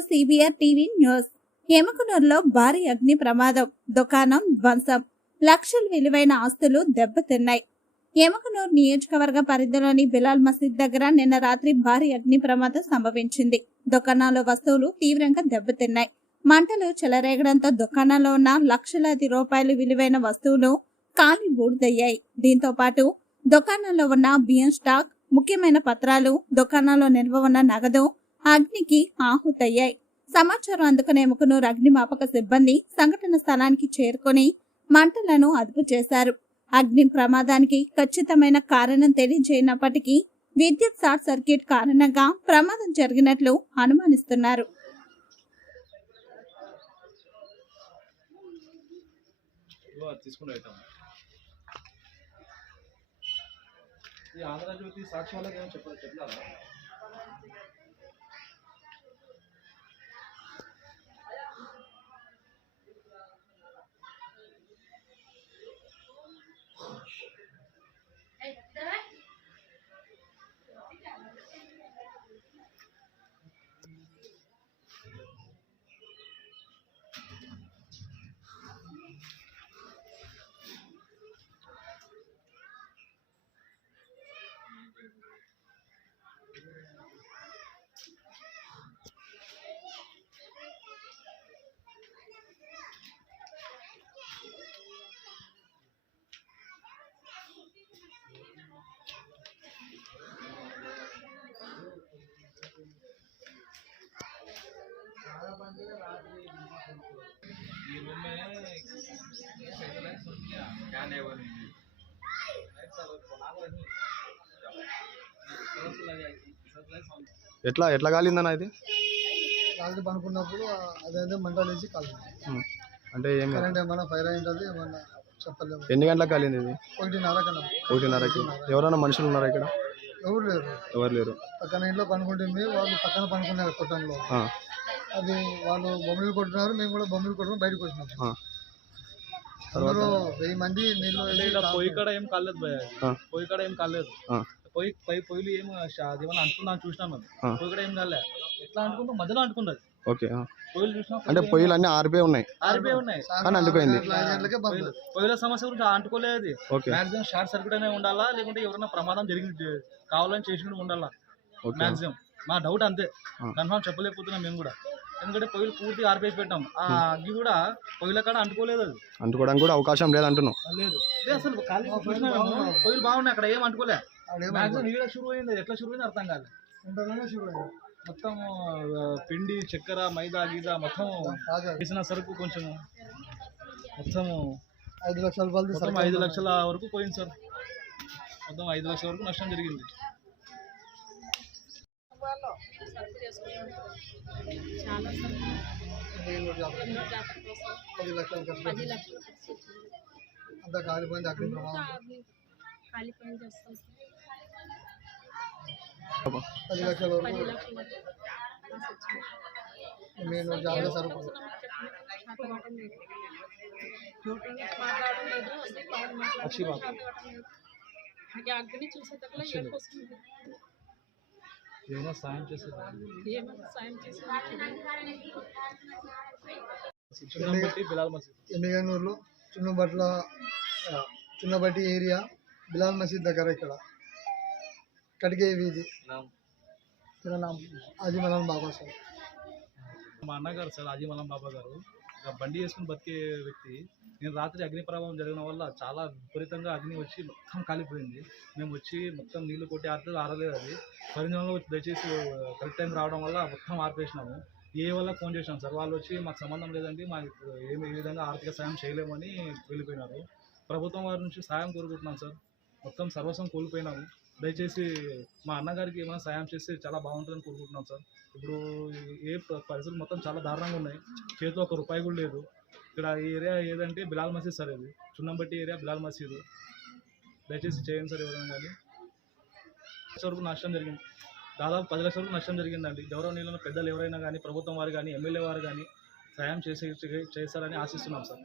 CBR TV news. ఎముకనూరులో భారీ అగ్ని ప్రమాదం దుకాణం ధ్వంసం. లక్షలు విలువైన ఆస్తులు దెబ్బతిన్నాయి. ఎముకనూరు నియోజకవర్గ పరిధిలోని బిలాల్ మసీద్ దగ్గర నిన్న రాత్రి భారీ అగ్ని ప్రమాదం సంభవించింది. దుకాణాల్లో వస్తువులు తీవ్రంగా దెబ్బతిన్నాయి. మంటలు చెలరేగడంతో దుకాణంలో ఉన్న లక్షలాది రూపాయలు విలువైన వస్తువులు కాలి బూడిదయ్యాయి. దీంతో పాటు దుకాణంలో ఉన్న బియ్యం స్టాక్ ముఖ్యమైన పత్రాలు దుకాణంలో నిల్వ ఉన్న నగదు అగ్నికి ఆహుతయ్యాయి. సమాచారం అందుకునే ముకునూరు అగ్నిమాపక సిబ్బంది సంఘటన స్థలానికి చేరుకొని మంటలను అదుపు చేశారు. అగ్ని ప్రమాదానికి ఖచ్చితమైన కారణం తెలియజేయనప్పటికీ విద్యుత్ షార్ట్ సర్క్యూట్ కారణంగా ప్రమాదం జరిగినట్లు అనుమానిస్తున్నారు. ఈ ఆంధ్రజ్యోతి సాక్షి వాళ్ళకి ఏమో చెప్పారు చెప్పారా ये रूम में सैटेलाइट सुन लिया क्या नहीं वो नहीं सब बना को नहीं ఎట్లా ఎట్లా కాలిందన్న ఇది? కాలి పనుకున్నప్పుడు అదే మంటలు వేసి అంటే ఏం కరెంట్ ఏమైనా ఫైర్ అయి ఏమన్నా ఎన్ని గంటలకు కాలింది ఇది? ఒకటిన్నర కన్నా. ఒకటిన్నరకి. ఎవరైనా మనుషులు ఉన్నారా ఇక్కడ? ఎవరు లేరు. ఎవరు లేరు. పక్కన ఇంట్లో పనుకుంటుంది వాళ్ళు పక్కన పనుకున్నారు కొట్టంలో. అది వాళ్ళు బొమ్మలు కొట్టున్నారు మేము కూడా బొమ్మలు కొట్టుకుని బయటకు వచ్చినాం. అందులో వెయ్యి మంది నీళ్ళు పోయి కాడ ఏం కాలేదు పోయి కాడ ఏం కాలేదు. ఆ. పొయ్యి పై పొయ్యిలు ఏం షా- అది ఏమన్నా అనుకున్నా చూసినాం మేము. పొయ్యి కాడ ఏం కాలే ఎట్లా అనుకుంటా మధ్యలో అనుకున్నది ఓకే ఆ. పొయ్యిలు చూసినా అంటే పొయ్యిలు అన్నీ ఆరిపోయి ఉన్నాయి. ఆరిపోయి ఉన్నాయి. కానీ పొయ్యిల- సమస్య గురించి అంటుకోలేదు. మాక్సిమం షార్ట్ సర్క్యూట్ అనే ఉండాలా? లేకుంటే ఎవరైనా ప్రమాదం జరిగింది కావాలని చేసి కూడా ఉండాలా మాక్సిమం. మా డౌట్ అంతే. ఆ. కన్ఫర్మ్ చెప్పలేకపోతున్నాం మేము కూడా. ఎందుకంటే పొయ్యిలు పూర్తిగా ఆర్పేసి పెట్టాం. ఆ అగ్గి కూడా పొయ్యిల కాడ అంటుకోలేదు అది. అంటుకోవడానికి కూడా అవకాశం లేదు. లేదు అసలు ఖాళీ పొయ్యిలు బాగున్నాయి అక్కడ ఏం అంటుకోలే. అక్కడ మాక్సిమం ఈడ షురు అయింది? ఎట్లా షురు అయింది అర్థం కాదు మొత్తం పిండి చక్కెర మైదా గీదా మొత్తం వేసిన సరుకు కొంచెం మొత్తం ఐదు లక్షల రూపాయలు మొత్తం ఐదు లక్షల వరకు పోయింది సార్. మొత్తం ఐదు లక్షల వరకు నష్టం జరిగింది. అంతా కాలిపోయింది అగ్ని ప్రమాదం. అవి కాలిపోయిన చేస్తాం పది లక్షల పది వరకు. లక్షలు ఖర్చు వచ్చింది నేను జాగ్రత్త బాబు. అగ్ని చూసేటప్పుడు ఏడుపు వస్తుంది ఏమైనా సాయం చేసేది ఏమైనా సాయం ఎమ్మిగనూరులో చిన్నబట్ల చిన్నబట్టి ఏరియా బిలాల్ మసీద్ దగ్గర ఇక్కడ. కడిగే వీధి. మనం బాబా సార్. మా అన్నగారు సార్ ఆజీ మలం బాబా గారు. బండి చేసుకుని బతికే వ్యక్తి. నేను రాత్రి అగ్ని ప్రభావం జరిగిన వల్ల చాలా విపరీతంగా అగ్ని వచ్చి మొత్తం కాలిపోయింది. మేము వచ్చి మొత్తం నీళ్ళు కొట్టి ఆరుతుంది ఆరలేదు అది. పరిణామంలో వచ్చి దయచేసి కరెక్ట్ టైం రావడం వల్ల మొత్తం ఆర్పేసినాము. ఏ వల్ల ఫోన్ చేసినాం సార్? వాళ్ళు వచ్చి మాకు సంబంధం లేదండి మాకు ఏమి ఈ విధంగా ఆర్థిక సాయం చేయలేమని వెళ్ళిపోయినారు. ప్రభుత్వం వారి నుంచి సాయం కోరుకుంటున్నాం సార్. మొత్తం సర్వస్వం కోల్పోయినాము. దయచేసి మా అన్నగారికి ఏమైనా సాయం చేస్తే చాలా బాగుంటుందని కోరుకుంటున్నాం సార్. ఇప్పుడు ఏ పరిస్థితులు మొత్తం చాలా దారుణంగా ఉన్నాయి. చేతిలో ఒక రూపాయి కూడా లేదు. ఇక్కడ ఈ ఏరియా ఏదంటే బిలాల్ మసీద్ సార్ ఇది. చున్నంబట్టి ఏరియా బిలాల్ మసీద్. దయచేసి చేయండి సార్ ఎవరైనా కానీ. లక్షల వరకు నష్టం జరిగింది. దాదాపు పది లక్షల వరకు నష్టం జరిగిందండి. గౌరవనీయులైన పెద్దలు ఎవరైనా కానీ ప్రభుత్వం వారు కానీ ఎమ్మెల్యే వారు కానీ సాయం చేసే చేస్తారని ఆశిస్తున్నాం సార్.